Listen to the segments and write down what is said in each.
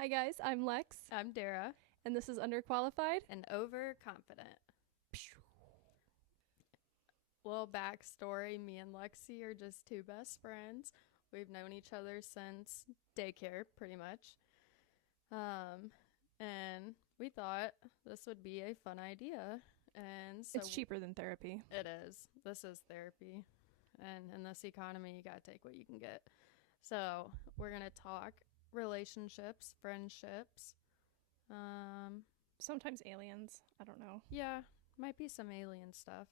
Hi guys, I'm Lex, I'm Dara, and this is Underqualified. and overconfident. Little backstory, me and Lexi are just two best friends. We've known each other since daycare, pretty much. And we thought this would be a fun idea. And so It's cheaper than therapy. it is. This is therapy. And in this economy, you gotta take what you can get. So we're gonna talk relationships, friendships. Sometimes aliens. I don't know. Yeah, might be some alien stuff.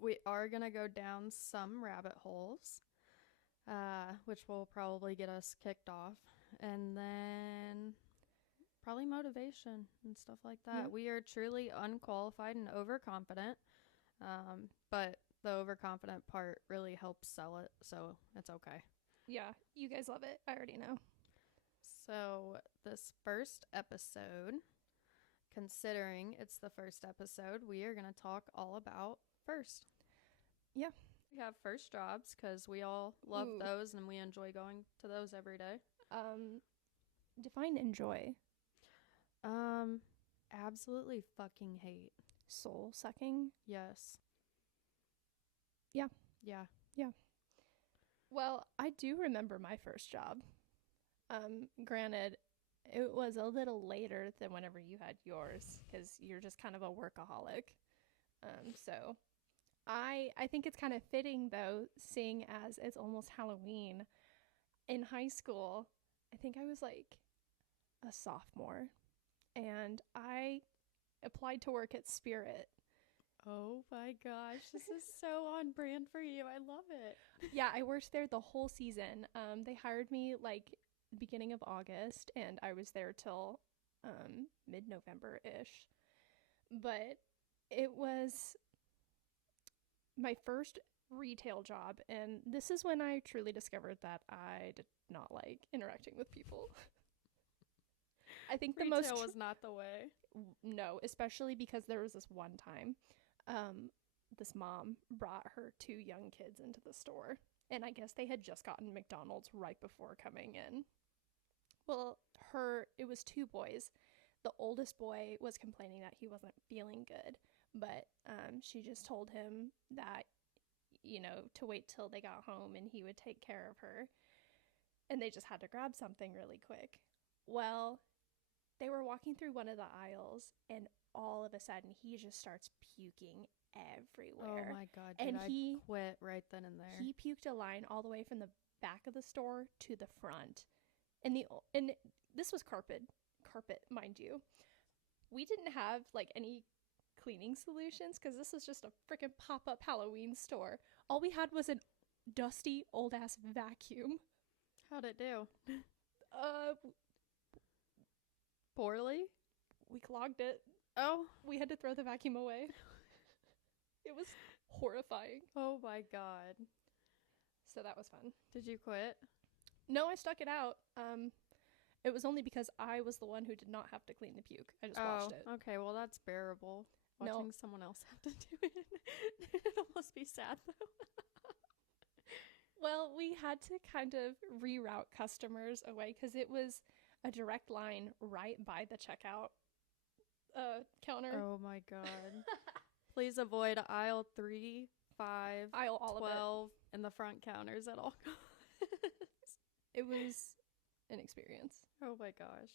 We are going to go down some rabbit holes, which will probably get us kicked off. And then probably motivation and stuff like that. Yeah. We are truly unqualified and overconfident, but the overconfident part really helps sell it, so it's okay. Yeah, you guys love it. I already know. So, this first episode, considering it's the first episode, we are going to talk all about first. Yeah. We have first jobs because we all love Ooh. those and we enjoy going to those every day. Define enjoy. Absolutely fucking hate. Soul sucking. Yes. Yeah. Yeah. Well, I do remember my first job. Granted, it was a little later than whenever you had yours because you're just kind of a workaholic. So I think it's kind of fitting though, seeing as it's almost Halloween. In high school, I think I was like a sophomore, and I applied to work at Spirit. Oh my gosh, this is so on brand for you. I love it. Yeah, I worked there the whole season. They hired me like the beginning of August, and I was there till mid-November-ish. But it was my first retail job, and this is when I truly discovered that I did not like interacting with people. I think the Retail most was not the way. no, especially because there was this one time this mom brought her two young kids into the store, and I guess they had just gotten McDonald's right before coming in. Well, it was two boys. The oldest boy was complaining that he wasn't feeling good, but she just told him that, to wait till they got home and he would take care of her. And they just had to grab something really quick. Well, they were walking through one of the aisles, and all of a sudden he just starts puking everywhere. Oh my god, dude, And I quit right then and there. He puked a line all the way from the back of the store to the front. And this was carpet, mind you. We didn't have like any cleaning solutions because this was just a freaking pop-up Halloween store. All we had was a dusty old ass vacuum. How'd it do? Uh, Poorly? we clogged it. Oh. We had to throw the vacuum away. It was horrifying. Oh my god. So that was fun. Did you quit? No, I stuck it out. It was only because I was the one who did not have to clean the puke. I just watched it. Okay, well that's bearable. No. Watching someone else have to do it. It'd almost be sad though. Well, we had to kind of reroute customers away because it was a direct line right by the checkout counter. Oh my god. Please avoid aisle 3, 5, Aisle all 12, and the front counters at all costs. It was an experience. Oh my gosh.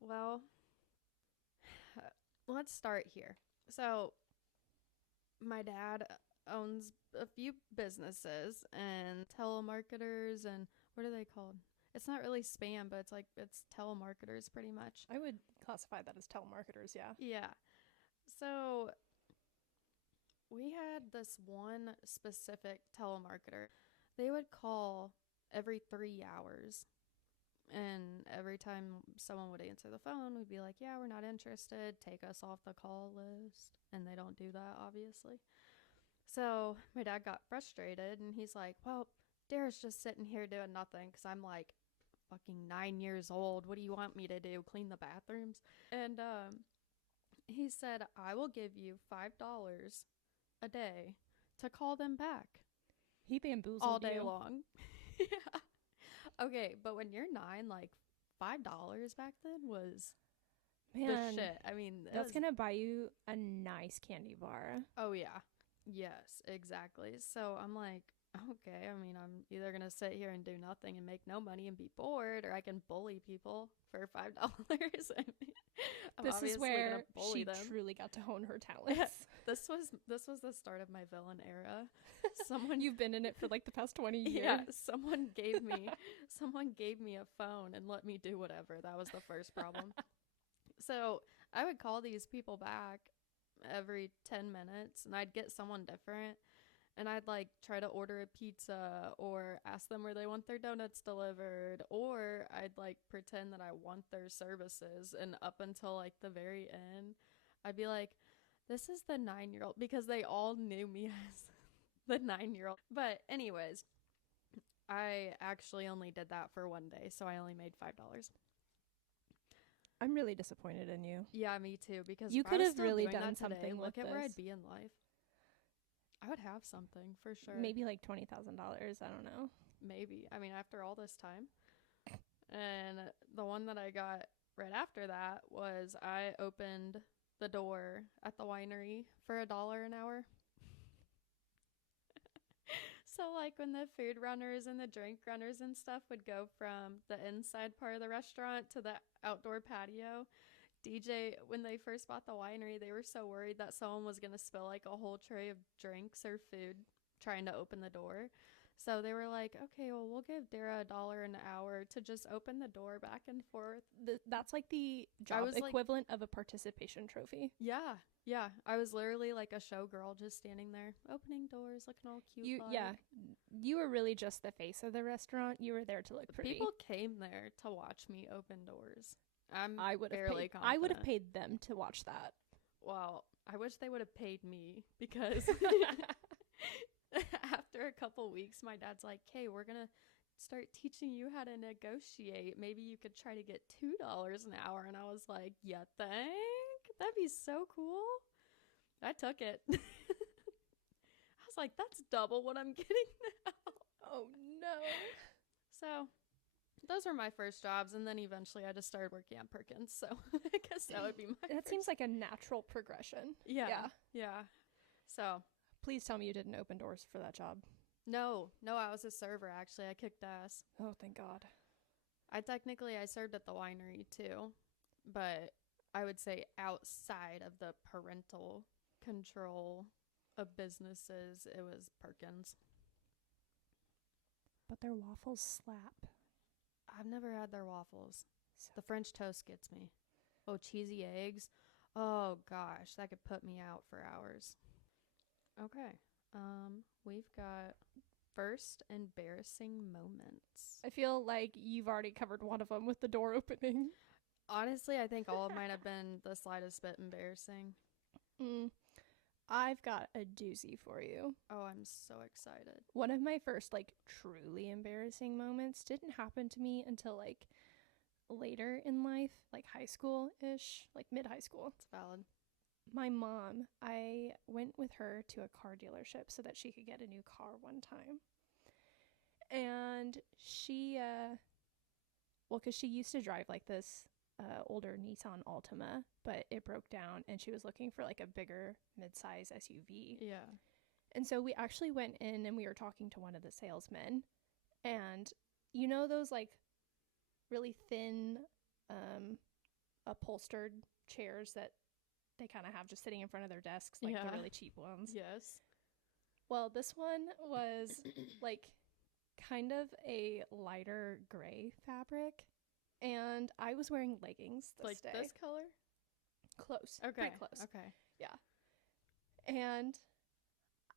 Well, let's start here. So, my dad owns a few businesses and telemarketers, and what are they called? It's not really spam, but it's telemarketers pretty much. I would classify that as telemarketers, yeah. Yeah. So we had this one specific telemarketer. They would call every 3 hours. And every time someone would answer the phone, we'd be like, yeah, we're not interested. Take us off the call list. And they don't do that, obviously. So my dad got frustrated and he's like, well, Dara's just sitting here doing nothing because I'm like fucking 9 years old. What do you want me to do? Clean the bathrooms? And he said, I will give you $5 a day to call them back. He bamboozled all day you. long. Yeah. Okay, but when you're 9, like $5 back then was Man, the shit. I mean, that's gonna buy you a nice candy bar. Oh yeah. Yes, exactly. So I'm like, okay, I mean, I'm either gonna sit here and do nothing and make no money and be bored, or I can bully people for $5. I'm This is obviously where gonna bully she them. truly got to hone her talents. This was the start of my villain era. You've been in it for like the past 20 years. Yeah, someone gave me a phone and let me do whatever. That was the first problem. So I would call these people back every 10 minutes and I'd get someone different, and I'd like try to order a pizza or ask them where they want their donuts delivered, or I'd like pretend that I want their services, and up until like the very end I'd be like, this is the 9-year-old, because they all knew me as the 9-year-old. But anyways, I actually only did that for one day, so I only made $5. I'm really disappointed in you. Yeah, me too, because You if I could was have still really doing done that today, something with look at where this. I'd be in life. I would have something for sure. Maybe like $20,000. I don't know. Maybe. I mean, after all this time. And the one that I got right after that was I opened the door at the winery for $1 an hour. So like when the food runners and the drink runners and stuff would go from the inside part of the restaurant to the outdoor patio, DJ, when they first bought the winery, they were so worried that someone was going to spill like a whole tray of drinks or food trying to open the door. So they were like, okay, well, we'll give Dara $1 an hour to just open the door back and forth. That's like the job equivalent of a participation trophy. Yeah. Yeah. I was literally like a showgirl just standing there, opening doors, looking all cute. You were really just the face of the restaurant. You were there to look pretty. People came there to watch me open doors. I would have paid them to watch that. Well, I wish they would have paid me, because after a couple weeks, my dad's like, "Hey, we're gonna start teaching you how to negotiate. Maybe you could try to get $2 an hour." And I was like, "Yeah, that'd be so cool." I took it. I was like, "That's double what I'm getting now." Oh no! So those were my first jobs, and then eventually I just started working at Perkins, so I guess that would be my That seems like a natural progression. Yeah. So please tell me you didn't open doors for that job. No, I was a server, actually. I kicked ass. Oh, thank God. I served at the winery too, but I would say outside of the parental control of businesses, it was Perkins. But their waffles slap. I've never had their waffles. The French toast gets me. Oh, cheesy eggs. Oh gosh, that could put me out for hours. Okay. We've got first embarrassing moments. I feel like you've already covered one of them with the door opening. Honestly, I think all of mine have been the slightest bit embarrassing. I've got a doozy for you. Oh, I'm so excited. One of my first, like, truly embarrassing moments didn't happen to me until, like, later in life, like high school-ish, like mid-high school. It's valid. My mom, I went with her to a car dealership so that she could get a new car one time. And she, because she used to drive, like, this older Nissan Altima, but it broke down and she was looking for like a bigger mid-size SUV. Yeah. And so we actually went in and we were talking to one of the salesmen, and you know those like really thin upholstered chairs that they kind of have just sitting in front of their desks, like the really cheap ones. Yes. Well, this one was like kind of a lighter gray fabric. And I was wearing leggings this day. Like this color? Close. Okay. Pretty close. Okay. Yeah. And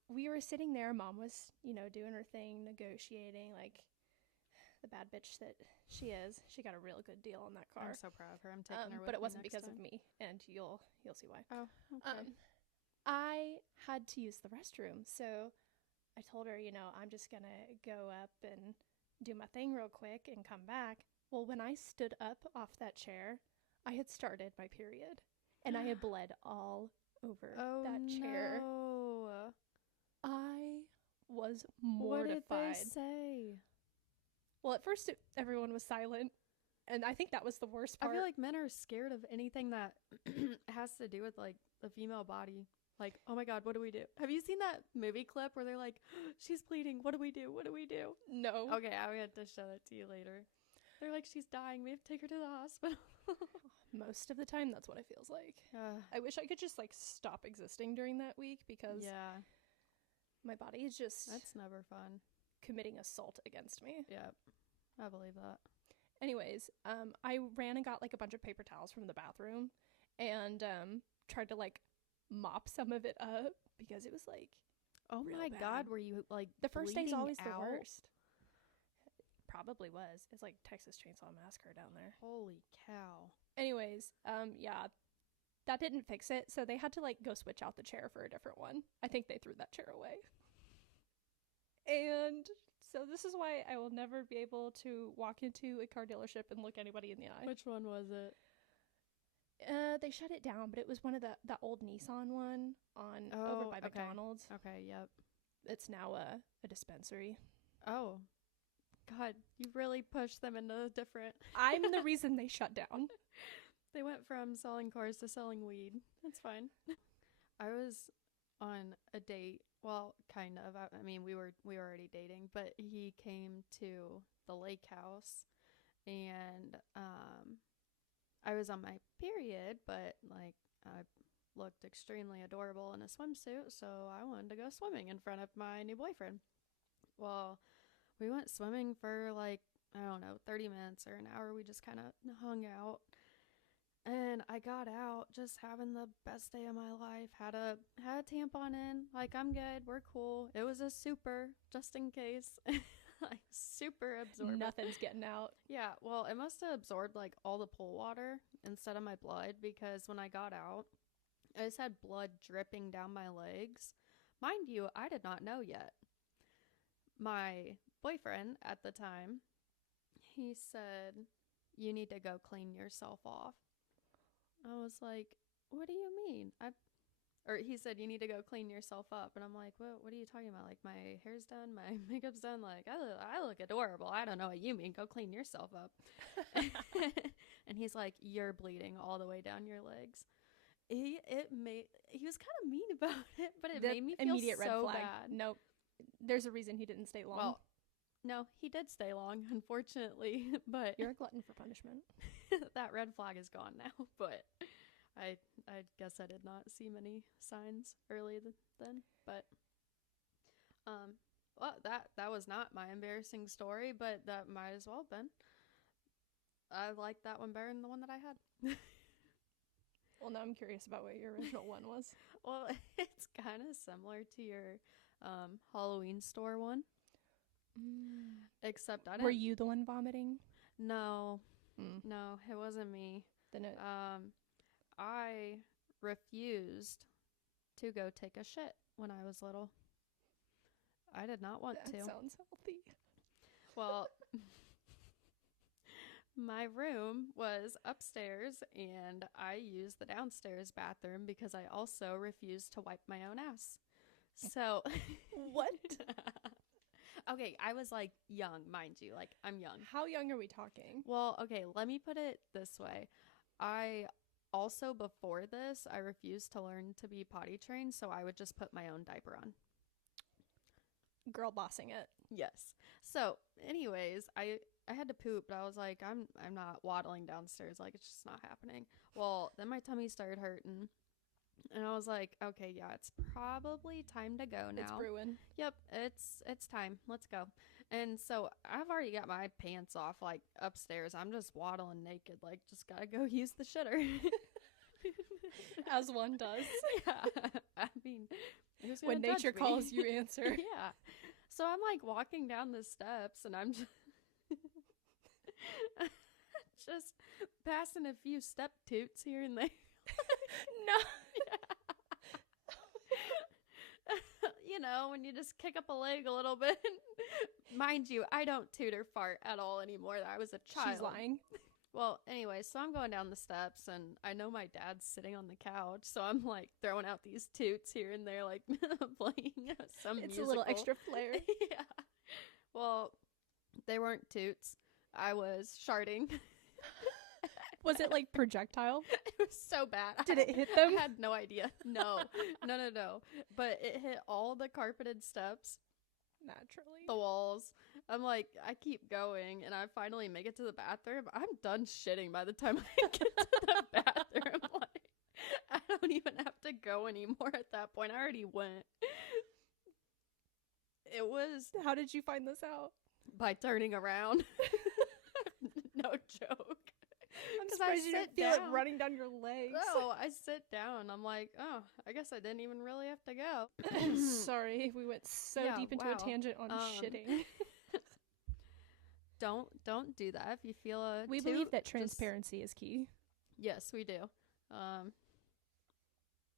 we were sitting there. Mom was, doing her thing, negotiating, like the bad bitch that she is. She got a real good deal on that car. I'm so proud of her. I'm taking her with me. But it wasn't because of me, and you'll see why. Oh, okay. I had to use the restroom, so I told her, I'm just gonna go up and do my thing real quick and come back. Well, when I stood up off that chair, I had started my period, and I had bled all over that chair. No. I was mortified. What did they say? Well, at first everyone was silent, and I think that was the worst part. I feel like men are scared of anything that has to do with like the female body. Like, oh my God, what do we do? Have you seen that movie clip where they're like, she's bleeding. What do we do? What do we do? No. Okay, I have to show that to you later. They're like, she's dying. We have to take her to the hospital. Most of the time, that's what it feels like. I wish I could just like stop existing during that week because my body is just that's never fun. Committing assault against me. Yep, I believe that. Anyways, I ran and got like a bunch of paper towels from the bathroom and tried to like mop some of it up because it was like, oh my bad. God, were you like the first day's always out? The worst. Probably was. It's like Texas Chainsaw Massacre down there. Holy cow. Anyways, yeah, that didn't fix it, so they had to like go switch out the chair for a different one. I think they threw that chair away. And so this is why I will never be able to walk into a car dealership and look anybody in the eye. Which one was it? They shut it down, but it was one of that old Nissan one over by McDonald's. Okay, yep. It's now a dispensary. Oh, God, you really pushed them into a different... I'm the reason they shut down. They went from selling cars to selling weed. That's fine. I was on a date. Well, kind of. I mean, we were already dating, but he came to the lake house, and I was on my period, but like I looked extremely adorable in a swimsuit, so I wanted to go swimming in front of my new boyfriend. Well, we went swimming for like, I don't know, 30 minutes or an hour. We just kind of hung out. And I got out just having the best day of my life. Had a tampon in. Like, I'm good. We're cool. It was a super, just in case. Like, super absorbent. Nothing's getting out. Yeah, well, it must have absorbed like all the pool water instead of my blood, because when I got out, I just had blood dripping down my legs. Mind you, I did not know yet. My boyfriend at the time, he said, you need to go clean yourself off. I was like, what do you mean? Or he said, you need to go clean yourself up. And I'm like, what are you talking about? Like, my hair's done, my makeup's done. Like, I look adorable. I don't know what you mean. Go clean yourself up. And he's like, you're bleeding all the way down your legs. He was kind of mean about it, but it made me feel immediate red flag. Bad. Nope. There's a reason he didn't stay long. Well, no, he did stay long, unfortunately. But you're a glutton for punishment. That red flag is gone now. But I guess I did not see many signs early then. But well, that was not my embarrassing story, but that might as well have been. I like that one better than the one that I had. Well, now I'm curious about what your original one was. Well, it's kind of similar to your Halloween store one. Except I didn't... Were you the one vomiting? No. No, it wasn't me. Then I refused to go take a shit when I was little. I did not want to. That sounds healthy. Well, my room was upstairs, and I used the downstairs bathroom because I also refused to wipe my own ass. So, what? Okay, I was like young, mind you. Like, I'm young. How young are we talking? Well, okay, let me put it this way. I also, before this, I refused to learn to be potty trained, so I would just put my own diaper on. Girl bossing it. Yes. So, anyways, I had to poop, but I was like, I'm not waddling downstairs. Like, it's just not happening. Well, then my tummy started hurting. And I was like, okay, yeah, it's probably time to go now. It's brewing. Yep, it's time. Let's go. And so I've already got my pants off, like, upstairs. I'm just waddling naked, like, just gotta go use the shitter. As one does. Yeah. I mean, when nature calls, you answer. Yeah. So I'm, like, walking down the steps, and I'm just... just passing a few step toots here and there. No. You know, when you just kick up a leg a little bit. Mind you, I don't toot or fart at all anymore. I was a child. She's lying. Well, anyway, so I'm going down the steps, and I know my dad's sitting on the couch, so I'm, like, throwing out these toots here and there, like, playing some musical. It's a little extra flair. Yeah. Well, They weren't toots. I was sharding. Was it like projectile? It was so bad. Did it hit them? I had no idea. No. No. But it hit all the carpeted steps, Naturally. the walls. I'm like, I keep going, and I finally make it to the bathroom. I'm done shitting by the time I get to the bathroom. Like, I don't even have to go anymore at that point. I already went. It was How did you find this out? by turning around. No joke. I'm 'Cause surprised you didn't feel it running down your legs. No, I sit down. I'm like, oh, I guess I didn't even really have to go. Sorry, we went so Yeah, deep into a tangent on shitting. Don't do that. If you feel a We toot, believe that transparency is key. Yes, we do.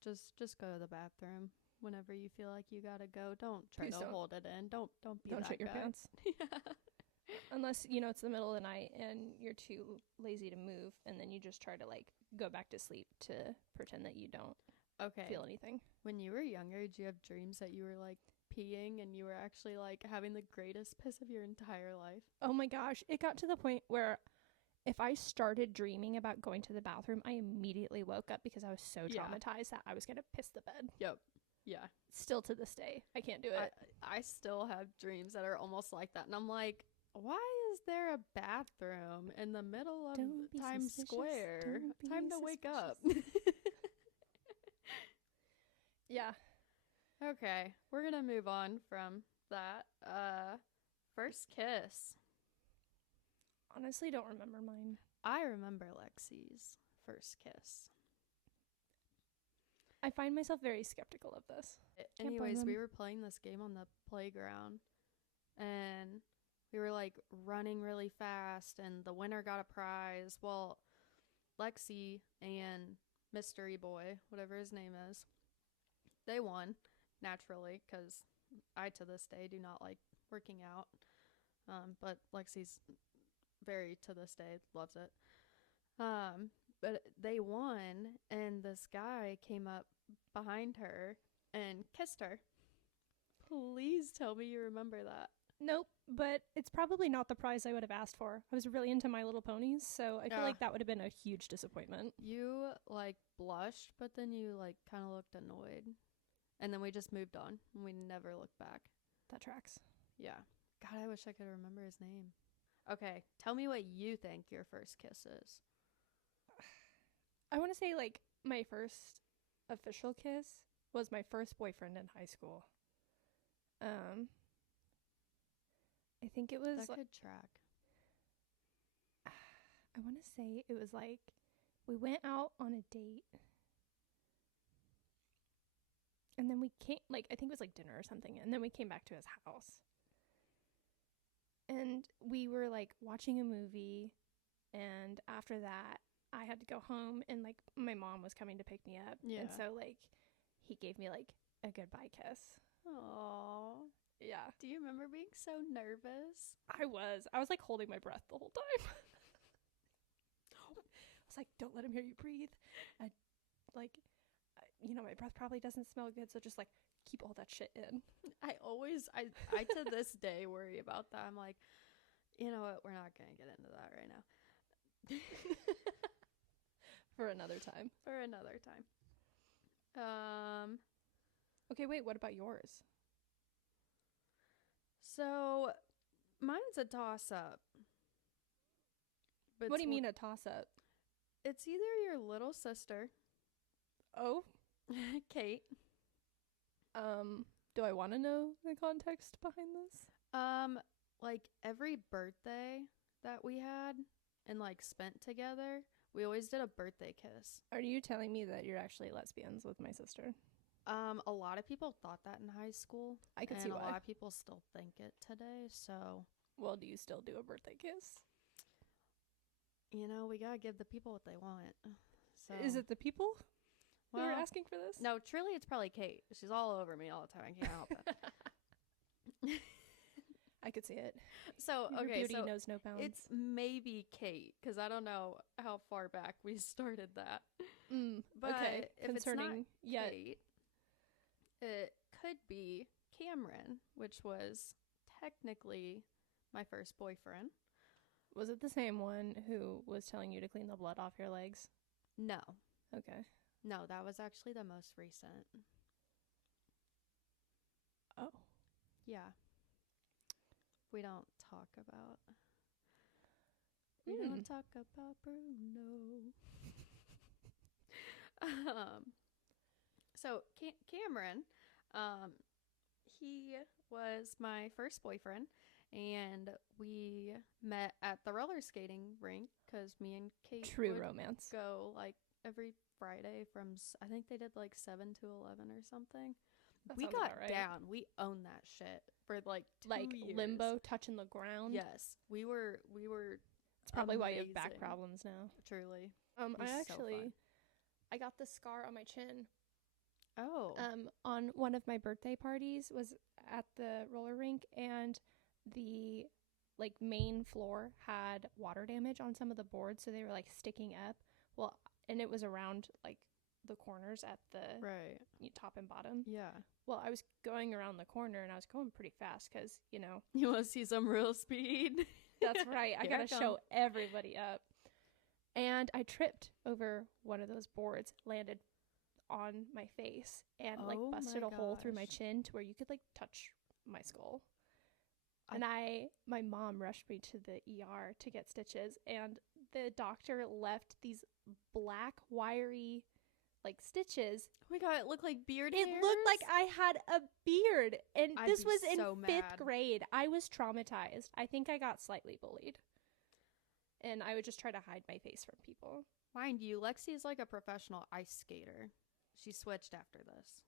Just go to the bathroom whenever you feel like you gotta go. Don't try Please to don't. hold it in. Don't be Don't that shit your guy. pants. Unless, it's the middle of the night and you're too lazy to move, and then you just try to, like, go back to sleep to pretend that you don't Okay. feel anything. When you were younger, did you have dreams that you were, like, peeing and you were actually, like, having the greatest piss of your entire life? Oh my gosh. It got to the point where if I started dreaming about going to the bathroom, I immediately woke up because I was so Yeah. traumatized that I was going to piss the bed. Yep. Yeah. Still to this day, I can't do it. I still have dreams that are almost like that. And I'm like, why is there a bathroom in the middle of Don't be Times suspicious. Square? Don't be Time to wake up. Yeah. Okay, we're gonna move on from that. First kiss. Honestly, don't remember mine. I remember Lexi's first kiss. I find myself very skeptical of this. Can't blame Anyways, we them. were playing this game on the playground, and we were like running really fast, and the winner got a prize. Well, Lexi and Mystery Boy, whatever his name is, they won naturally because I to this day do not like working out. But Lexi's very to this day loves it. But they won, and this guy came up behind her and kissed her. Please tell me you remember that. Nope, but it's probably not the prize I would have asked for. I was really into My Little Ponies, so I feel like that would have been a huge disappointment. You like blushed, but then you like kind of looked annoyed. And then we just moved on. And we never looked back. That tracks. Yeah. God, I wish I could remember his name. Okay, tell me what you think your first kiss is. I want to say, like, my first official kiss was my first boyfriend in high school. I think it was... That could track. I want to say it was, like, we went out on a date. And then we came, like, I think it was, like, dinner or something. And then we came back to his house. And we were, like, watching a movie. And after that, I had to go home. And, like, my mom was coming to pick me up. Yeah. And so, like, he gave me, like, a goodbye kiss. Aww. Yeah. Do you remember being so nervous? I was, like, holding my breath the whole time. I was like, don't let him hear you breathe. My breath probably doesn't smell good, so just, like, keep all that shit in. I to this day worry about that. I'm like, you know what? We're not going to get into that right now. For another time. For another time. Okay, wait, what about yours? So, mine's a toss-up. What do you mean a toss-up? It's either your little sister, Oh? Kate. Do I want to know the context behind this? Like every birthday that we had and like spent together, we always did a birthday kiss. Are you telling me that you're actually lesbians with my sister? A lot of people thought that in high school. I could see why. A lot of people still think it today, so. Well, do you still do a birthday kiss? You know, we gotta give the people what they want. So. Is it the people who are Well, asking for this? No, truly it's probably Kate. She's all over me all the time. I can't help it. I could see it. So, Your okay, beauty so knows no bounds. it's maybe Kate, because I don't know how far back we started that. But okay, if concerning it's not Kate, it could be Cameron, which was technically my first boyfriend. Was it the same one who was telling you to clean the blood off your legs? No. Okay. No, that was actually the most recent. Oh. Yeah. We don't talk about. We don't talk about Bruno. So Cameron, he was my first boyfriend, and we met at the roller skating rink because me and Kate True would romance. go like every Friday from I think they did like 7 to 11 or something. That We sounds got about right. down. We owned that shit for like 2 Like years. limbo, touching the ground. Yes, we were. It's probably why you have amazing. back problems now. Truly. I got this scar on my chin. Oh. On one of my birthday parties was at the roller rink, and the like main floor had water damage on some of the boards, so they were like sticking up. Well, and it was around like the corners at the top and bottom. Yeah. Well, I was going around the corner and I was going pretty fast because, you want to see some real speed. That's right. I gotta show everybody up. And I tripped over one of those boards, landed on my face, and like busted a hole through my chin to where you could like touch my skull. And my mom rushed me to the ER to get stitches, and the doctor left these black wiry like stitches. Oh my god, it looked like beard hairs. It looked like I had a beard, and this was in so 5th grade. I was traumatized. I think I got slightly bullied, and I would just try to hide my face from people. Mind you, Lexi is like a professional ice skater. She switched after this.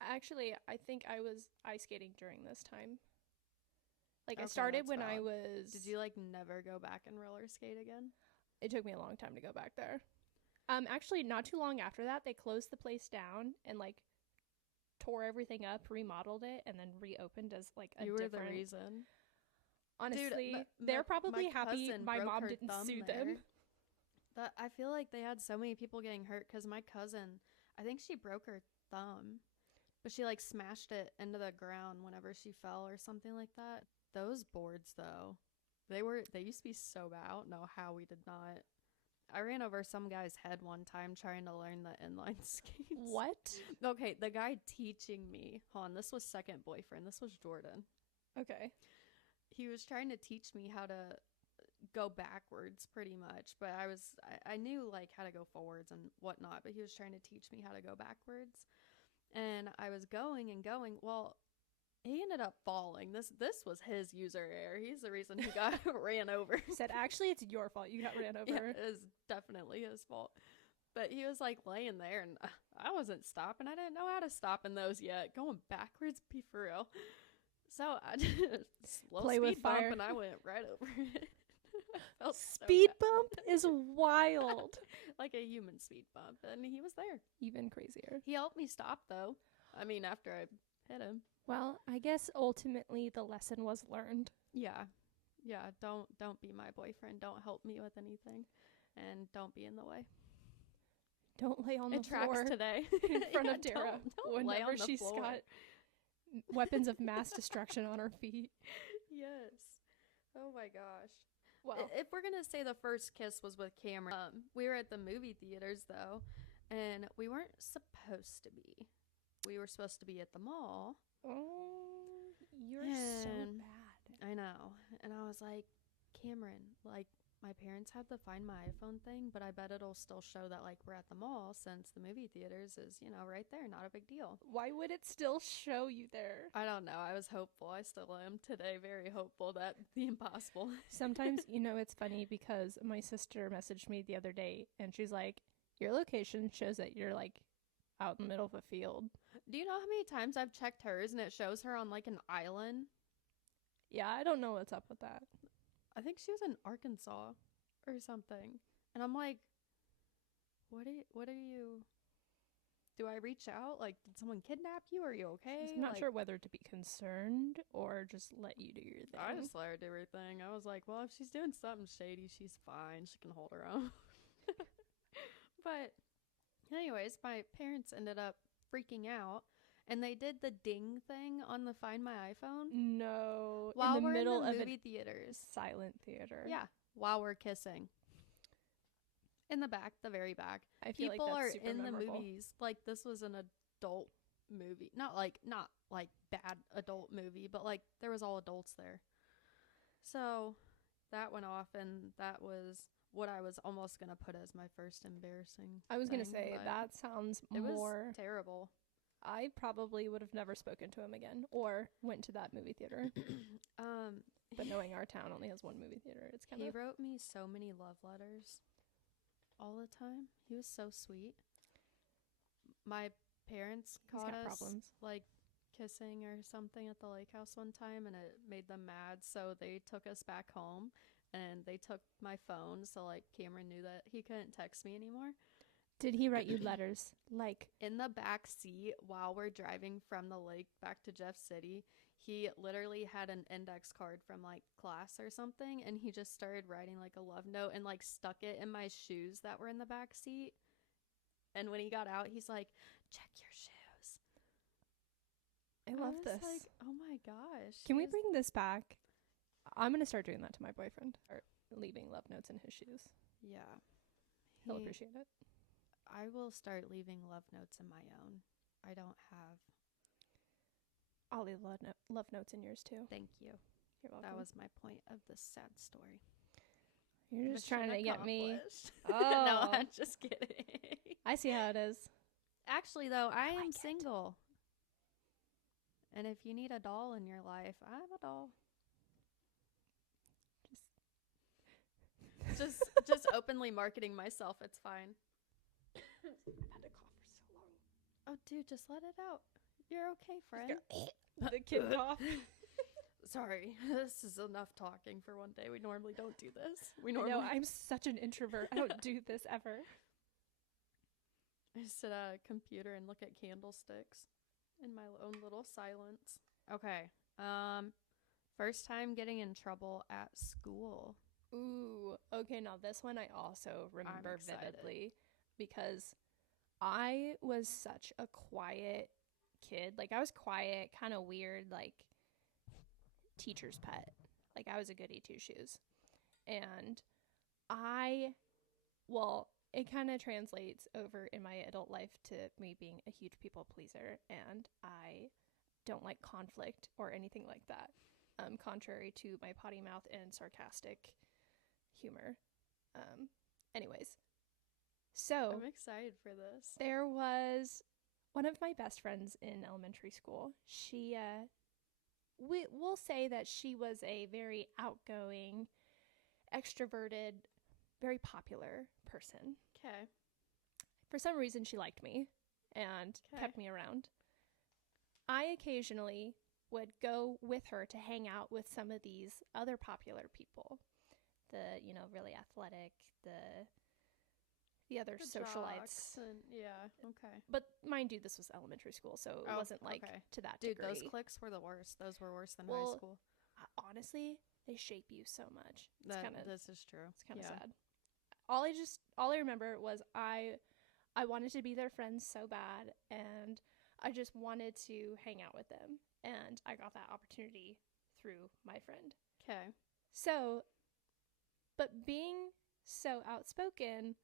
Actually, I think I was ice skating during this time. Like, I started when I was... Did you, like, never go back and roller skate again? It took me a long time to go back there. Actually, not too long after that, they closed the place down and, like, tore everything up, remodeled it, and then reopened as, like, a different... You were the reason. Honestly, dude, they're probably happy my mom didn't sue them. I feel like they had so many people getting hurt because my cousin, I think she broke her thumb, but she, like, smashed it into the ground whenever she fell or something like that. Those boards, though, they used to be so bad. I don't know how we did not. I ran over some guy's head one time trying to learn the inline skates. What? Okay, the guy teaching me, hold on, this was second boyfriend. This was Jordan. Okay. He was trying to teach me how to go backwards pretty much, but I knew like how to go forwards and whatnot, but he was trying to teach me how to go backwards. And I was going and going. Well, he ended up falling. This was his user error. He's the reason he got ran over. He said, actually, it's your fault. You got ran over. Yeah, it was definitely his fault. But he was like laying there, and I wasn't stopping. I didn't know how to stop in those yet. Going backwards, be for real. So I just play with fire, and I went right over it. Speed bump is wild. Like a human speed bump, and he was there. Even crazier. He helped me stop, though. I mean, after I hit him. Well, I guess ultimately the lesson was learned. Yeah. Don't be my boyfriend. Don't help me with anything, and don't be in the way. Don't lay on the floor today in front of Dara whenever she's floor. got weapons of mass destruction on her feet. Yes. Oh my gosh. Well, if we're gonna say the first kiss was with Cameron, we were at the movie theaters though, and we weren't supposed to be. We were supposed to be at the mall. Oh, you're so bad. I know. And I was like, Cameron, like, my parents had to find my iPhone thing, but I bet it'll still show that, like, we're at the mall since the movie theaters is, right there. Not a big deal. Why would it still show you there? I don't know. I was hopeful. I still am today. Very hopeful that the impossible. Sometimes, it's funny because my sister messaged me the other day and she's like, your location shows that you're, like, out in the middle of a field. Do you know how many times I've checked hers and it shows her on, like, an island? Yeah, I don't know what's up with that. I think she was in Arkansas or something. And I'm like, what are you, do I reach out? Like, did someone kidnap you? Are you okay? I'm not sure whether to be concerned or just let you do your thing. I just let her do her thing. I was like, well, if she's doing something shady, she's fine. She can hold her own. But anyways, my parents ended up freaking out. And they did the ding thing on the Find My iPhone No. while in the we're middle in the of movie a theaters. silent theater. Yeah, while we're kissing. In the back, the very back. I feel People like are that's super in memorable. the movies like this was an adult movie. Not like bad adult movie, but like there was all adults there. So that went off, and that was what I was almost gonna put as my first embarrassing. I was gonna thing, say but that sounds it more. was terrible. I probably would have never spoken to him again or went to that movie theater. But knowing our town only has one movie theater, it's kind He of. wrote me so many love letters all the time. He was so sweet. My parents He's caught got us problems. like kissing or something at the lake house one time, and it made them mad, so they took us back home, and they took my phone, so like Cameron knew that he couldn't text me anymore. Did he write you letters? Like, In the back seat while we're driving from the lake back to Jeff City, he literally had an index card from like class or something, and he just started writing like a love note and like stuck it in my shoes that were in the back seat. And when he got out, he's like, "Check your shoes." I love was this. Like, oh my gosh. Can we bring this back? I'm going to start doing that to my boyfriend, or leaving love notes in his shoes. Yeah. He'll appreciate it. I will start leaving love notes in my own. I don't have. I'll leave love notes in yours too. Thank you. You're welcome. That was my point of this sad story. You're just Mission trying to get me. accomplished. Oh. No, I'm just kidding. I see how it is. Actually, though, I am like it. single. And if you need a doll in your life, I'm a doll. Just openly marketing myself. It's fine. I've had to cough for so long. Oh, dude, just let it out. You're okay, friend. The kid cough. Sorry, this is enough talking for one day. We normally don't do this. No, I'm such an introvert. I don't do this ever. I sit at a computer and look at candlesticks in my own little silence. Okay. First time getting in trouble at school. Ooh, okay, now this one I also remember excited. vividly because I was such a quiet kid. Like, I was quiet, kind of weird, like, teacher's pet. Like, I was a goody two-shoes. And it kind of translates over in my adult life to me being a huge people pleaser, and I don't like conflict or anything like that, contrary to my potty mouth and sarcastic humor. Anyways, so I'm excited for this. there was one of my best friends in elementary school. She, we'll say that she was a very outgoing, extroverted, very popular person. Okay. For some reason, she liked me and kept me around. I occasionally would go with her to hang out with some of these other popular people. The, really athletic, the other socialites. Yeah, okay. But mind you, this was elementary school, so it wasn't like to that Dude, degree. those cliques were the worst. Those were worse than high Well, school. Honestly, they shape you so much. This is true. It's kind of sad. All I remember was I wanted to be their friend so bad, and I just wanted to hang out with them, and I got that opportunity through my friend. Okay. So, but being so outspoken,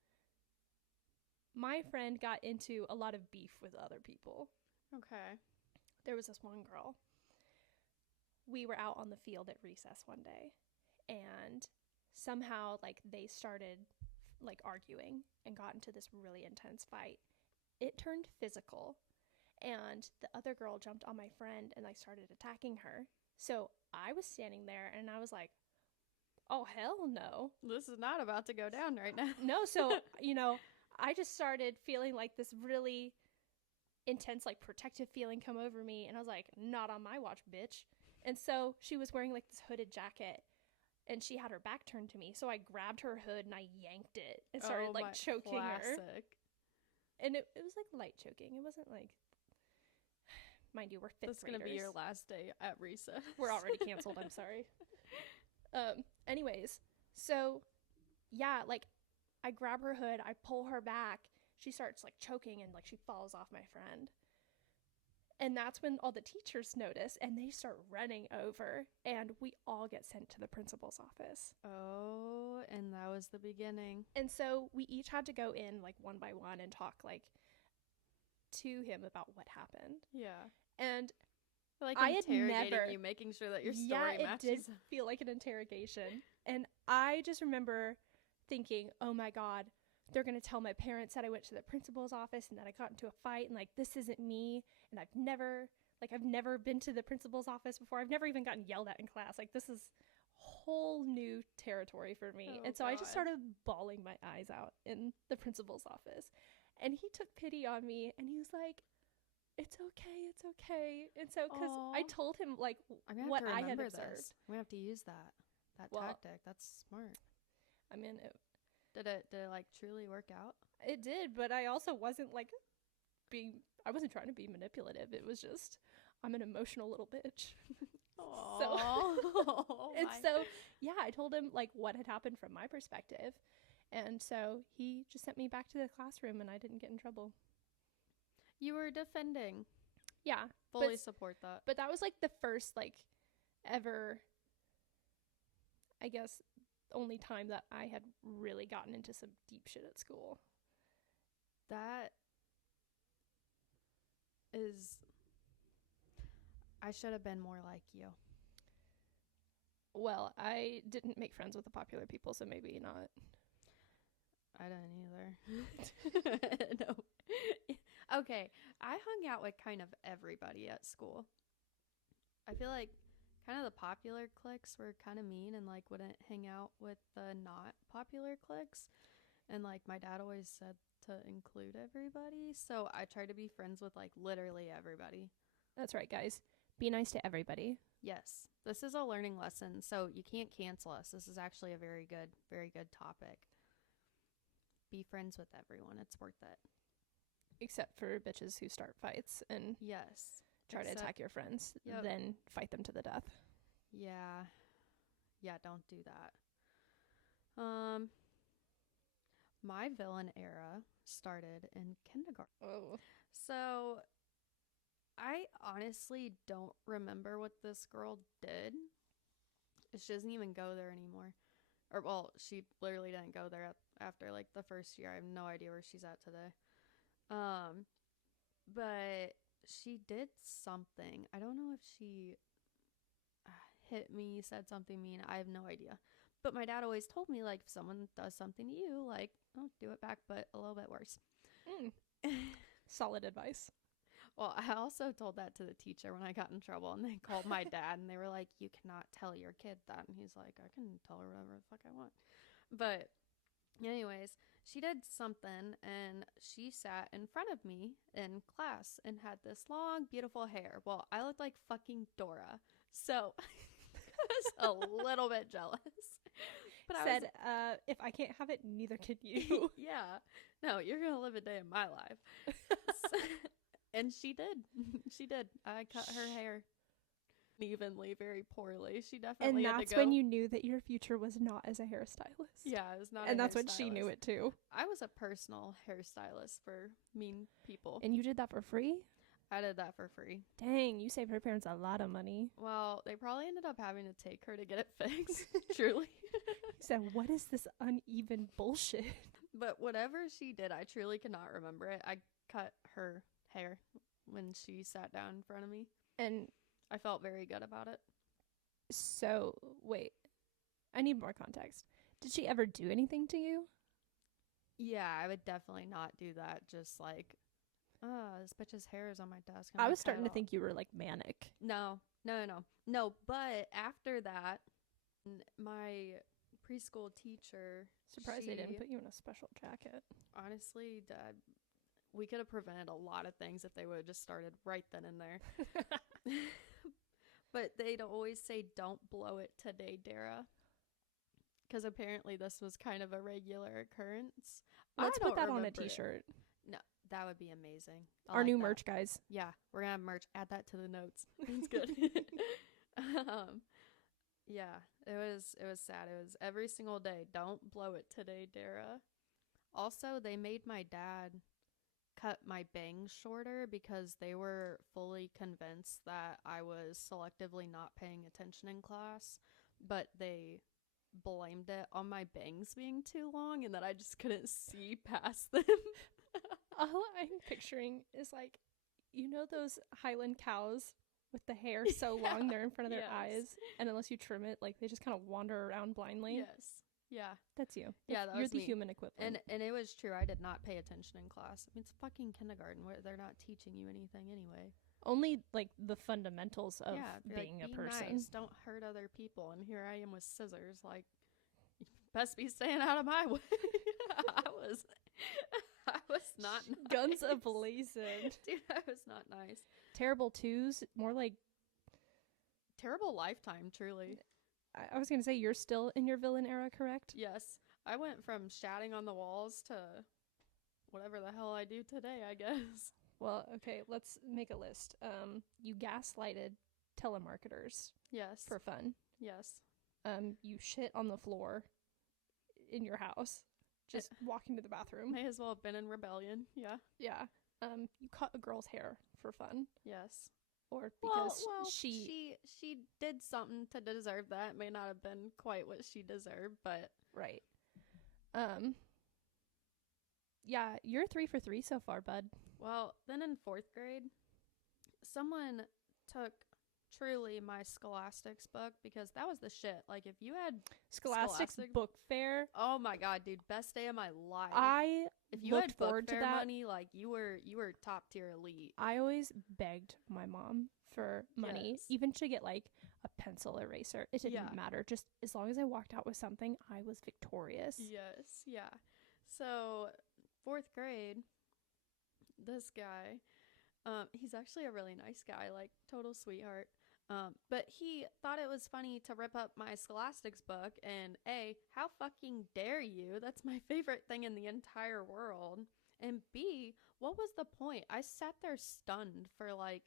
my friend got into a lot of beef with other people. Okay. There was this one girl. We were out on the field at recess one day, and somehow, like, they started, like, arguing and got into this really intense fight. It turned physical, and the other girl jumped on my friend and, like, started attacking her. So I was standing there, and I was like, oh, hell no. This is not about to go down right now. No, so, I just started feeling like this really intense, like, protective feeling come over me, and I was like, not on my watch, bitch. And so she was wearing, like, this hooded jacket, and she had her back turned to me. So I grabbed her hood and I yanked it and started, choking her. And it was, like, light choking. It wasn't, like, mind you, we're fifth graders. This is going to be your last day at recess. We're already canceled. I'm sorry. Anyways, so, yeah, like, I grab her hood. I pull her back. She starts, like, choking, and, like, she falls off my friend. And that's when all the teachers notice and they start running over, and we all get sent to the principal's office. Oh, and that was the beginning. And so we each had to go in like one by one and talk like to him about what happened. Yeah. And Like I had interrogating never, you, making sure that your story yeah, it did matches. feel like an interrogation. And I just remember thinking, oh my God, they're going to tell my parents that I went to the principal's office and that I got into a fight, and like, this isn't me. And I've never been to the principal's office before. I've never even gotten yelled at in class. Like, this is whole new territory for me. Oh, and so God. I just started bawling my eyes out in the principal's office. And he took pity on me, and he was like, it's okay. And so, because I told him like what I had observed. We have to use that tactic. That's smart. I mean, Did it like truly work out? it did, but I also wasn't like I wasn't trying to be manipulative. It was just, I'm an emotional little bitch. So, yeah, I told him like what had happened from my perspective. And so he just sent me back to the classroom, and I didn't get in trouble. You were defending. Yeah. Fully support that. But that was like the first like ever, I guess, only time that I had really gotten into some deep shit at school. That is, I should have been more like you. Well, I didn't make friends with the popular people, so maybe not. I didn't either. No. Okay, I hung out with kind of everybody at school. I feel like kind of the popular cliques were kind of mean and like wouldn't hang out with the not popular cliques. And like my dad always said to include everybody. So I tried to be friends with like literally everybody. That's right, guys. Be nice to everybody. Yes. This is a learning lesson, so you can't cancel us. This is actually a very good topic. Be friends with everyone. It's worth it. Except for bitches who start fights and yes, try to attack your friends, then fight them to the death. Yeah. Yeah, don't do that. My villain era started in kindergarten. Oh. So I honestly don't remember what this girl did. She doesn't even go there anymore. Or, well, she literally didn't go there after, like, the first year. I have no idea where she's at today. But she did something. I don't know if she hit me, said something mean. I have no idea. But my dad always told me, like, if someone does something to you, like, oh, do it back, but a little bit worse. Solid advice. Well, I also told that to the teacher when I got in trouble, and they called my dad, and they were like, you cannot tell your kid that. And he's like, I can tell her whatever the fuck I want. But anyways, she did something, and she sat in front of me in class and had this long, beautiful hair. Well, I looked like fucking Dora. So I was a little bit jealous. But I said, if I can't have it, neither can you. Yeah. No, you're going to live a day in my life. And she did. She did. I cut her hair evenly, very poorly. She definitely and had to that's go. when you knew that your future was not as a hairstylist. Yeah, it was not. And that's when she knew it too. I was a personal hairstylist for mean people. And you did that for free? I did that for free. Dang, you saved her parents a lot of money. Well, they probably ended up having to take her to get it fixed. Truly. So what is this uneven bullshit? But whatever she did, I truly cannot remember it. I cut her hair when she sat down in front of me, and I felt very good about it. So wait, I need more context. Did she ever do anything to you? Yeah, I would definitely not do that. Just like, this bitch's hair is on my desk. I was starting to think you were like manic. No. But after that, my preschool teacher, surprised they didn't put you in a special jacket. Honestly, we could have prevented a lot of things if they would have just started right then and there. But they'd always say, don't blow it today, Dara. Because apparently this was kind of a regular occurrence. Let's put that on a t-shirt. No, that would be amazing. Our new merch, guys. Yeah, we're going to have merch. Add that to the notes. It's good. Yeah, it was sad. It was every single day. Don't blow it today, Dara. Also, they made my dad cut my bangs shorter because they were fully convinced that I was selectively not paying attention in class, but they blamed it on my bangs being too long and that I just couldn't see past them. All I'm picturing is like, you know, those Highland cows with the hair so long they're in front of their eyes, and unless you trim it, like they just kind of wander around blindly. Yes. Yeah. That's you. Yeah, that You're was the me. human equivalent. And it was true. I did not pay attention in class. I mean, it's fucking kindergarten where they're not teaching you anything anyway. Only like the fundamentals of being like, a be person. Nice, don't hurt other people. And here I am with scissors. Like, you best be staying out of my way. I was not nice. Guns ablazing. Dude, I was not nice. Terrible twos, more like terrible lifetime, truly. I was gonna say, you're still in your villain era, correct? Yes. I went from shatting on the walls to whatever the hell I do today, I guess. Well, okay, let's make a list. You gaslighted telemarketers. Yes. For fun. Yes. You shit on the floor in your house, just walking to the bathroom. May as well have been in rebellion. Yeah. Yeah. You cut a girl's hair for fun. Yes. Or because she did something to deserve that. It may not have been quite what she deserved, but right. Yeah, you're 3 for 3 so far, bud. Well, then in 4th grade, someone took truly my Scholastics book, because that was the shit. Like, if you had Scholastics book fair, oh my god, dude, best day of my life. If you looked had forward book fair to that money, like you were top tier elite. I always begged my mom for money, even to get like a pencil eraser. It didn't matter. Just as long as I walked out with something, I was victorious. Yes, yeah. So 4th grade, this guy, he's actually a really nice guy, like total sweetheart. But he thought it was funny to rip up my Scholastics book, and A, how fucking dare you? That's my favorite thing in the entire world. And B, what was the point? I sat there stunned for like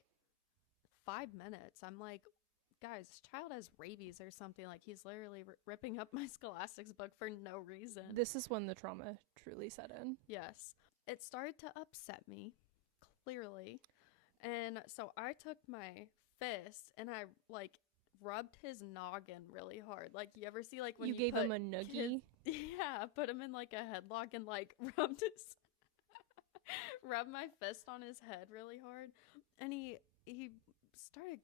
5 minutes. I'm like, guys, this child has rabies or something. Like, he's literally ripping up my Scholastics book for no reason. This is when the trauma truly set in. Yes. It started to upset me, clearly. And so I took my fist and I like rubbed his noggin really hard. Like, you ever see like when you gave him a noogie? Yeah, put him in like a headlock and like rubbed my fist on his head really hard. And he started,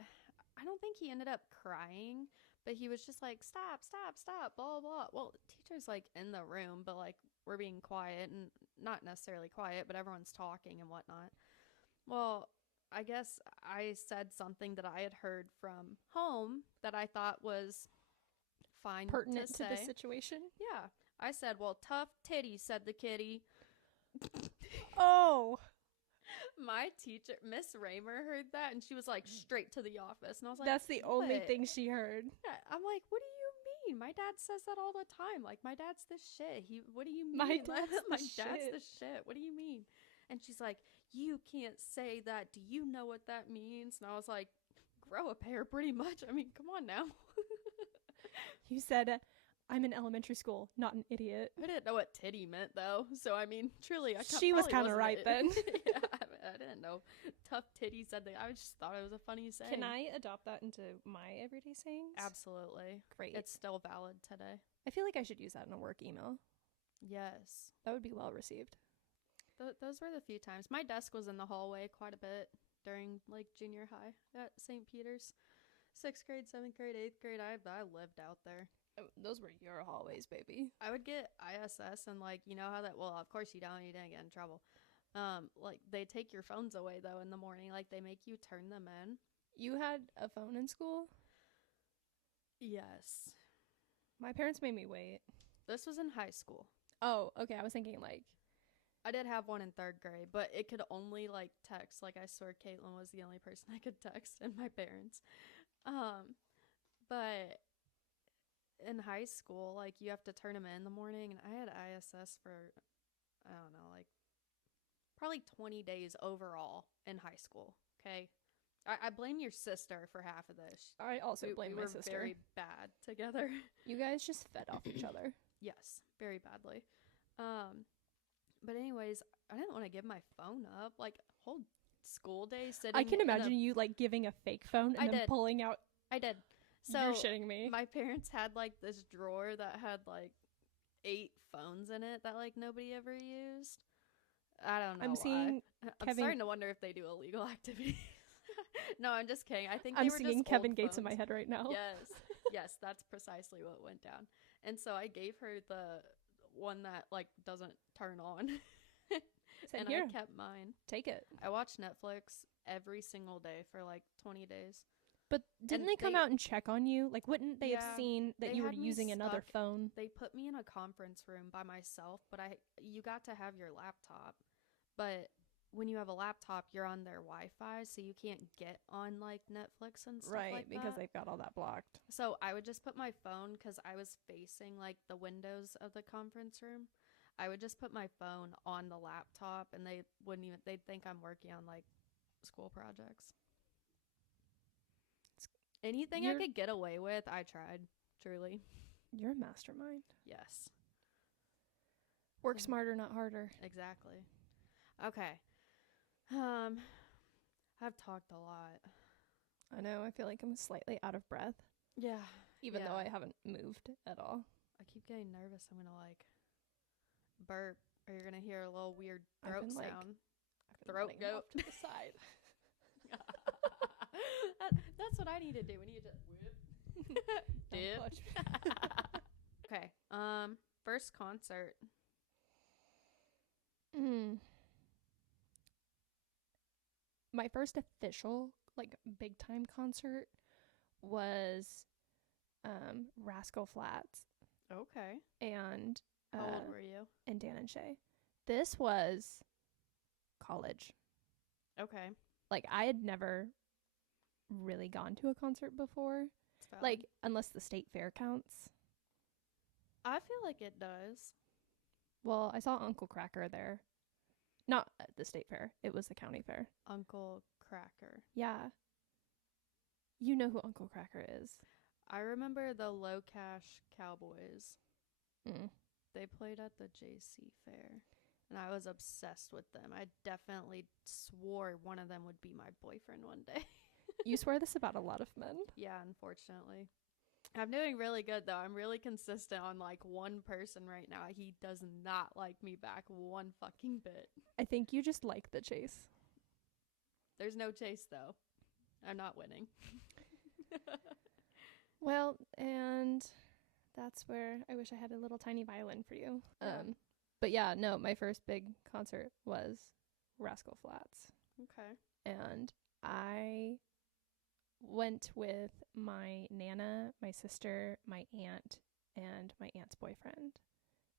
I don't think he ended up crying, but he was just like, stop, blah, blah. Well, teacher's like in the room, but like we're being quiet, and not necessarily quiet, but everyone's talking and whatnot. Well, I guess I said something that I had heard from home that I thought was fine, pertinent to say. The situation. Yeah. I said, well, tough titty, said the kitty. Oh. My teacher, Miss Raymer, heard that, and she was like, straight to the office. And I was like, that's the only thing she heard. Yeah, I'm like, what do you mean? My dad says that all the time. Like, my dad's the shit. What do you mean? My dad's the shit. What do you mean? And she's like, you can't say that. Do you know what that means? And I was like, grow a pair, pretty much. I mean, come on now. You said, I'm in elementary school, not an idiot. I didn't know what titty meant, though. So, I mean, truly, she was kind of right then. Yeah, I didn't know. Tough titty said that. I just thought it was a funny saying. Can I adopt that into my everyday sayings? Absolutely. Great. It's still valid today. I feel like I should use that in a work email. Yes. That would be well received. Those were the few times. My desk was in the hallway quite a bit during like junior high at St. Peter's. 6th grade, 7th grade, 8th grade, I lived out there. Those were your hallways, baby. I would get ISS, and like, you know how that, well, of course you didn't get in trouble. Like, they take your phones away though in the morning. Like, they make you turn them in. You had a phone in school? Yes. My parents made me wait. This was in high school. Oh, okay. I was thinking like, I did have one in 3rd grade, but it could only like text. Like, I swear Caitlin was the only person I could text, and my parents. But in high school, like, you have to turn them in the morning, and I had ISS for, I don't know, like probably 20 days overall in high school. Okay. I blame your sister for half of this. I also blame my sister. We were very bad together. You guys just fed off each other. Yes, very badly. But anyways, I didn't want to give my phone up. Like, whole school day sitting. I can imagine you like giving a fake phone and I then did. pulling out. I did. So You're shitting me. my parents had like this drawer that had like 8 phones in it that like nobody ever used. I don't know. I'm seeing I'm starting to wonder if they do illegal activities. No, I'm just kidding. I think I'm they were seeing just Kevin old Gates in my phones. head right now. Yes, yes, that's precisely what went down. And so I gave her the one that like doesn't turn on, and Here, I kept mine. take it. I watched Netflix every single day for like 20 days. But didn't And they come out and check on you? Like, wouldn't they have Yeah, seen that they you were had me using another stuck. phone? They put me in a conference room by myself, but you got to have your laptop. But when you have a laptop, you're on their Wi-Fi, so you can't get on like Netflix and stuff like that. Because they've got all that blocked. So I would just put my phone, because I was facing like the windows of the conference room. I would just put my phone on the laptop, and they'd think I'm working on like school projects. Anything I could get away with, I tried. Truly. You're a mastermind. Yes. Work smarter, not harder. Exactly. Okay. I've talked a lot. I know. I feel like I'm slightly out of breath. Yeah. Even though I haven't moved at all. I keep getting nervous. I'm going to like burp, or you're going to hear a little weird throat sound. Throat goat. To the side. That's what I need to do. We need to whip. Okay. First concert. My first official, like, big time concert was Rascal Flatts. Okay. And how old were you? And Dan and Shay. This was college. Okay. Like, I had never really gone to a concert before. Like, unless the state fair counts. I feel like it does. Well, I saw Uncle Cracker there. Not at the state fair. It was the county fair. Uncle Cracker. Yeah. You know who Uncle Cracker is. I remember the Low Cash Cowboys. Mm. They played at the JC Fair, and I was obsessed with them. I definitely swore one of them would be my boyfriend one day. You swear this about a lot of men. Yeah, unfortunately. I'm doing really good, though. I'm really consistent on, like, one person right now. He does not like me back one fucking bit. I think you just like the chase. There's no chase, though. I'm not winning. Well, and that's where I wish I had a little tiny violin for you. Yeah. But yeah, no, my first big concert was Rascal Flatts. Okay. And I went with my Nana, my sister, my aunt, and my aunt's boyfriend.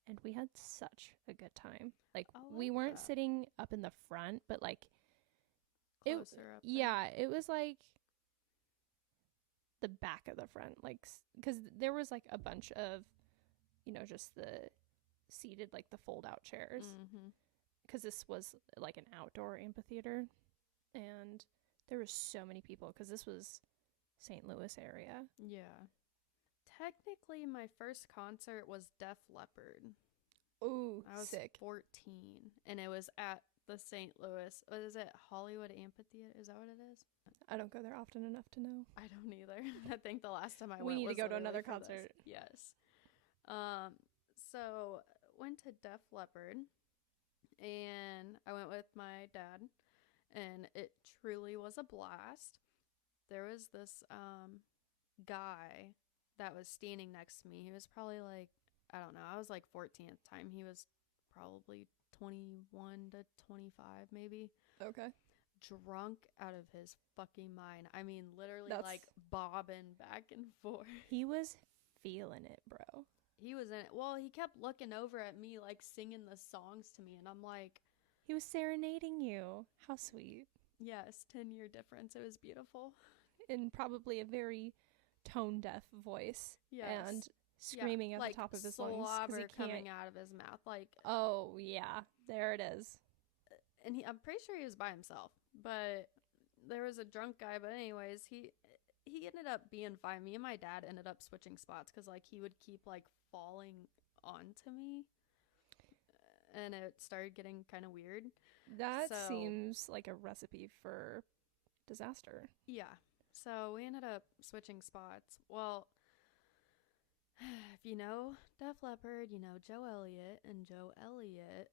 And we had such a good time. Like, we weren't sitting up in the front, but like closer up. Yeah, it was like the back of the front, like, because there was like a bunch of, you know, just the seated, like the fold out chairs, because this was like an outdoor amphitheater, and there was so many people because this was St. Louis area. Yeah. Technically, my first concert was Def Leppard. Oh, I was sick. 14, and it was at the St. Louis, what is it, Hollywood Amphitheater? Is that what it is? I don't go there often enough to know. I don't either. I think the last time I went, we need was to go to literally another for this. concert. Yes. So went to Def Leppard, and I went with my dad, and it truly was a blast. There was this guy that was standing next to me. He was probably like, I don't know, I was like 14 at the time. He was probably 21 to 25 maybe. Okay. Drunk out of his fucking mind. I mean, literally like bobbing back and forth. He was feeling it, bro. He was in it. Well, he kept looking over at me, like singing the songs to me, and I'm like, he was serenading you. How sweet. Yes, 10-year difference. It was beautiful. In probably a very tone deaf voice. Yes. And screaming at like the top of his slobber lungs because he coming out of his mouth, like, oh yeah, there it is. And I'm pretty sure he was by himself, but there was a drunk guy. But anyways, he ended up being fine. Me and my dad ended up switching spots because like he would keep like falling onto me. and it started getting kind of weird. That So- seems like a recipe for disaster. Yeah. So we ended up switching spots. Well, if you know Def Leppard, you know Joe Elliott, and Joe Elliott,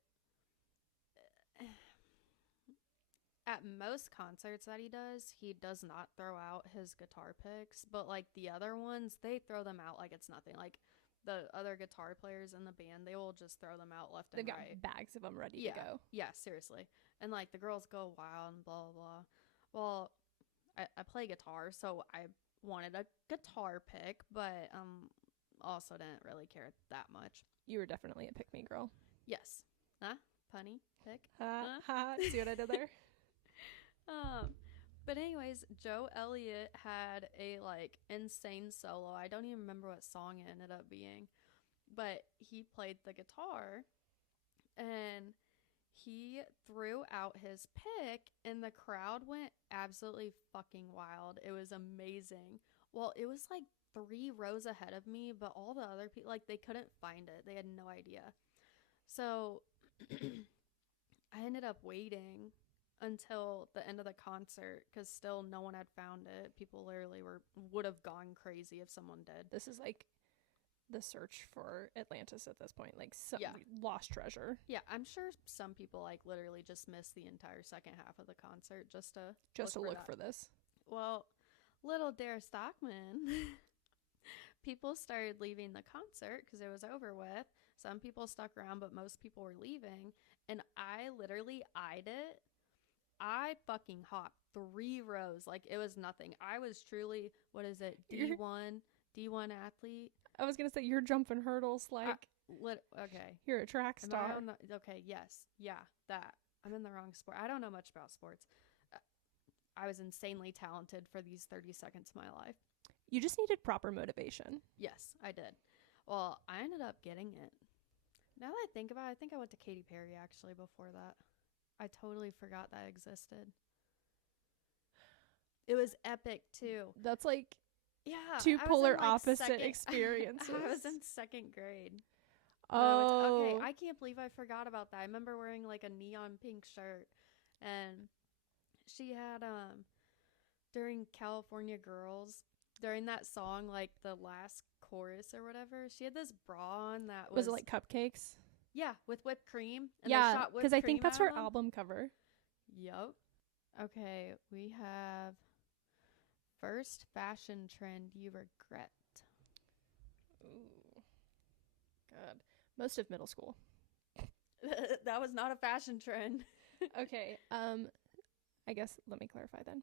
at most concerts that he does not throw out his guitar picks, but like the other ones, they throw them out like it's nothing. Like the other guitar players in the band, they will just throw them out left They and got right. bags of them ready Yeah. to go. Yeah, seriously. And like the girls go wild and blah blah blah. Well, I play guitar, so I wanted a guitar pick, but also didn't really care that much. You were definitely a pick-me girl. Yes. Huh? Punny pick. Ha ha. See what I did there? But anyways, Joe Elliott had a like insane solo. I don't even remember what song it ended up being, but he played the guitar and he threw out his pick and the crowd went absolutely fucking wild. It was amazing. Well, it was like 3 rows ahead of me, but all the other people, like, they couldn't find it. They had no idea. So I ended up waiting until the end of the concert because still no one had found it. People literally would have gone crazy if someone did. This is like the search for Atlantis at this point, like some Yeah. lost treasure. Yeah, I'm sure some people like literally just missed the entire second half of the concert just to look for this. Well, little Dare Stockman, people started leaving the concert because it was over with. Some people stuck around, but most people were leaving. And I literally eyed it. I fucking hopped 3 rows like it was nothing. I was truly, what is it, D1 athlete. I was gonna say you're jumping hurdles like okay. You're a track star. Okay, yes, yeah, that. I'm in the wrong sport. I don't know much about sports. I was insanely talented for these 30 seconds of my life. You just needed proper motivation. Yes, I did. Well, I ended up getting it. Now that I think about it, I think I went to Katy Perry actually before that. I totally forgot that existed. It was epic too. That's like Yeah, two polar opposite second, experiences. I was in 2nd grade. Oh, Okay, I can't believe I forgot about that. I remember wearing like a neon pink shirt, and she had during California Girls, during that song, like the last chorus or whatever, she had this bra on that was it like cupcakes? Yeah, with whipped cream. And Yeah, because I think that's her album cover. Yep. Okay, we have first fashion trend you regret. Ooh, God, most of middle school. That was not a fashion trend. Okay, I guess let me clarify then.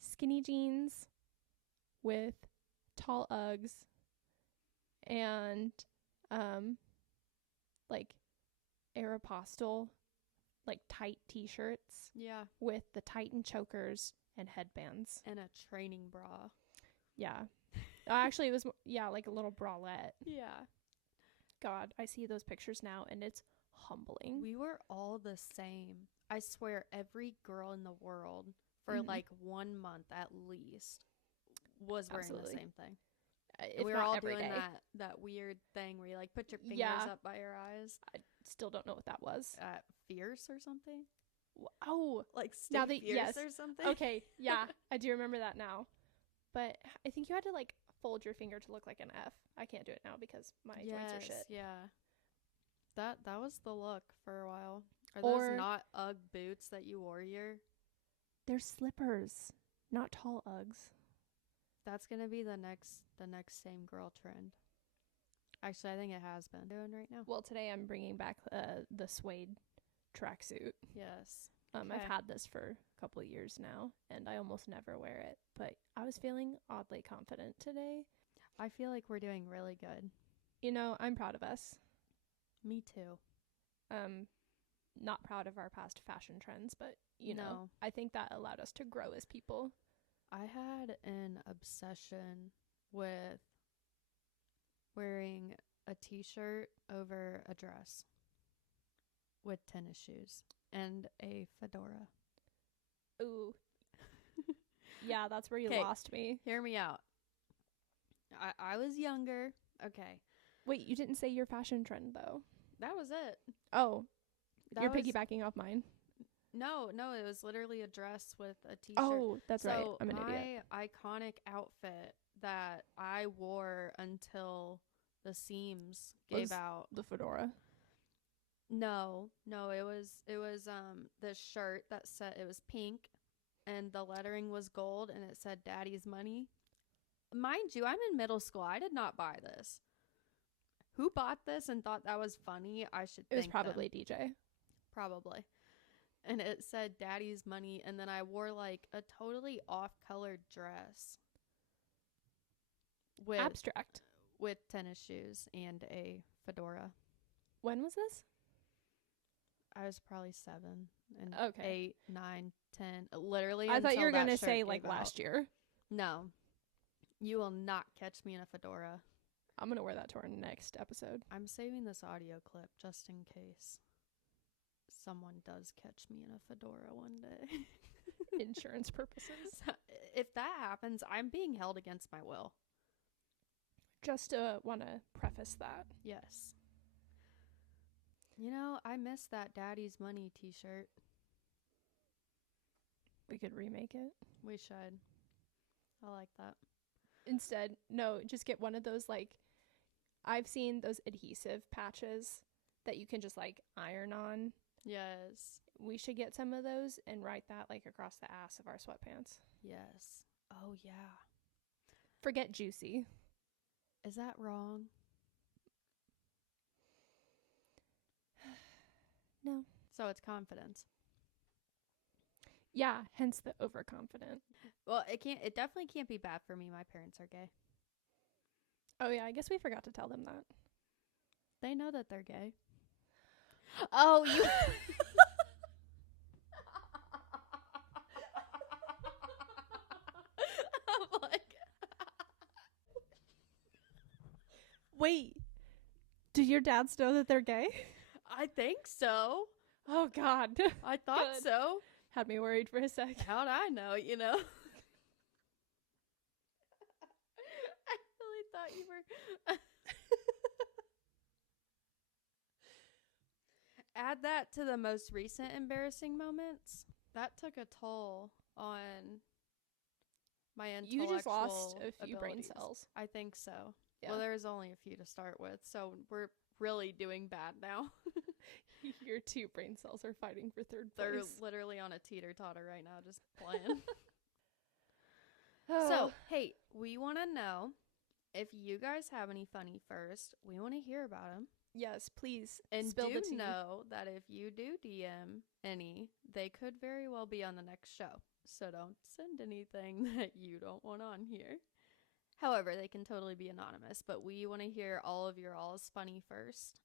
Skinny jeans with tall Uggs and like Aeropostale like tight t-shirts Yeah. with the Titan chokers and headbands And a training bra. Yeah. Actually, it was like a little bralette. Yeah. God, I see those pictures now and it's humbling. We were all the same. I swear every girl in the world for like 1 month at least was wearing Absolutely. the same thing. If we were not all every doing day. that weird thing where you like put your fingers Yeah. up by your eyes. I still don't know what that was. Fierce or something? Oh, Like stay now that fierce yes. or something? Okay, yeah, I do remember that now. But I think you had to like fold your finger to look like an F. I can't do it now because my joints are shit. Yeah. That was the look for a while. Are Or- those not Ugg boots that you wore here? They're slippers, not tall Uggs. That's gonna be the next same girl trend. Actually, I think it has been doing right now. Well, today I'm bringing back the suede tracksuit. Yes. I've Okay. had this for a couple of years now, and I almost never wear it. But I was feeling oddly confident today. I feel like we're doing really good. You know, I'm proud of us. Me too. Not proud of our past fashion trends, but you know, No. I think that allowed us to grow as people. I had an obsession with wearing a t-shirt over a dress with tennis shoes and a fedora. Ooh. Yeah, that's where you 'Kay. lost me. Hear me out. I was younger. Okay. Wait, you didn't say your fashion trend though. That was it. Oh, you're Was piggybacking off mine. no, it was literally a dress with a t-shirt. Oh, that's right. So I'm an idiot. my iconic outfit that I wore until the seams gave Was out. the fedora. No, it was this shirt that said, it was pink and the lettering was gold and it said Daddy's Money. Mind you, I'm in middle school. I did not buy this. Who bought this and thought that was funny? I should It was thank probably them. DJ. Probably. And it said Daddy's Money, and then I wore like a totally off-colored dress with Abstract. with tennis shoes and a fedora. When was this? I was probably 7 and Okay. 8, 9, 10. Literally, I thought you were going to say like last year. No, you will not catch me in a fedora. I'm going to wear that to our next episode. I'm saving this audio clip just in case someone does catch me in a fedora one day. Insurance purposes. So, if that happens, I'm being held against my will. Just want to preface that. Yes. You know, I miss that Daddy's Money t-shirt. We could remake it. We should. I like that. Instead, no, just get one of those, like, I've seen those adhesive patches that you can just, like, iron on. Yes. We should get some of those and write that, like, across the ass of our sweatpants. Yes. Oh, yeah. Forget juicy. Is that wrong? No. So it's confidence. Yeah, hence the overconfident. Well, it definitely can't be bad for me. My parents are gay. Oh, yeah, I guess we forgot to tell them that. They know that they're gay. Oh, you... I'm like... Wait, do your dads know that they're gay? I think so. Oh, God. I thought Good. so. Had me worried for a sec. How'd I know, you know? I really thought you were... Add that to the most recent embarrassing moments. That took a toll on my intellectual You just lost a few brain abilities. cells. I think so. Yeah. Well, there's only a few to start with, so we're really doing bad now. Your 2 brain cells are fighting for third They're place. literally on a teeter-totter right now, just playing. Oh. So, hey, we want to know if you guys have any funny first. We want to hear about them. Yes, please. And spill do the tea. know that if you do DM any, they could very well be on the next show. So don't send anything that you don't want on here. However, they can totally be anonymous, but we want to hear all of your all's funny first.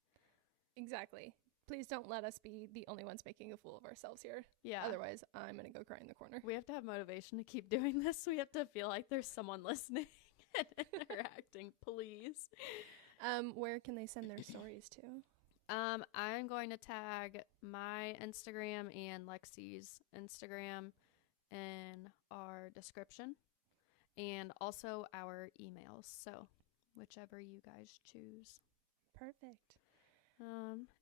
Exactly. Please don't let us be the only ones making a fool of ourselves here. Yeah. Otherwise, I'm going to go cry in the corner. We have to have motivation to keep doing this. We have to feel like there's someone listening and interacting, please. Where can they send their stories to? I'm going to tag my Instagram and Lexi's Instagram in our description and also our emails. So whichever you guys choose. Perfect.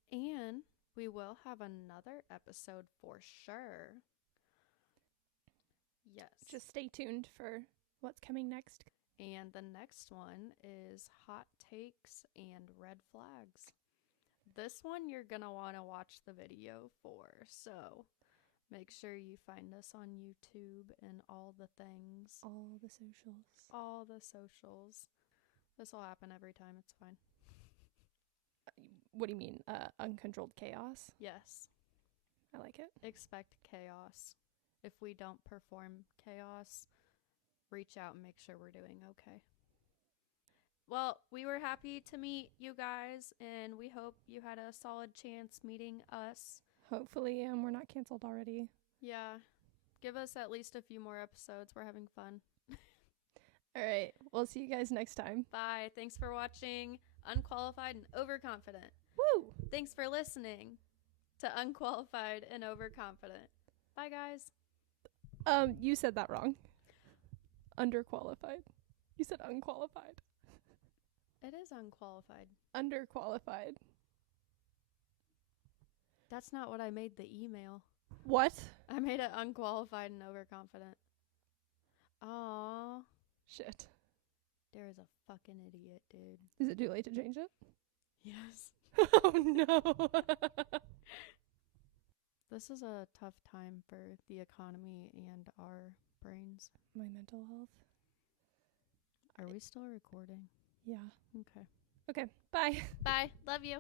And we will have another episode for sure. Yes. Just stay tuned for what's coming next. And the next one is hot takes and red flags. This one you're going to want to watch the video for. So make sure you find us on YouTube and all the things. All the socials. All the socials. This will happen every time. It's fine. What do you mean? Uncontrolled chaos? Yes. I like it. Expect chaos. If we don't perform chaos, reach out and make sure we're doing okay. Well, we were happy to meet you guys, and we hope you had a solid chance meeting us. Hopefully, we're not canceled already. Yeah. Give us at least a few more episodes. We're having fun. All right. We'll see you guys next time. Bye. Thanks for watching Unqualified and Overconfident. Woo! Thanks for listening to Unqualified and Overconfident. Bye, guys. You said that wrong. Underqualified. You said unqualified. It is unqualified. Underqualified. That's not what I made the email. What? I made it unqualified and overconfident. Aw. Shit. There is a fucking idiot, dude. Is it too late to change it? Yes. Oh no. This is a tough time for the economy and our brains. My mental health. Are we still recording? Yeah. Okay. Okay. Bye. Bye. Love you.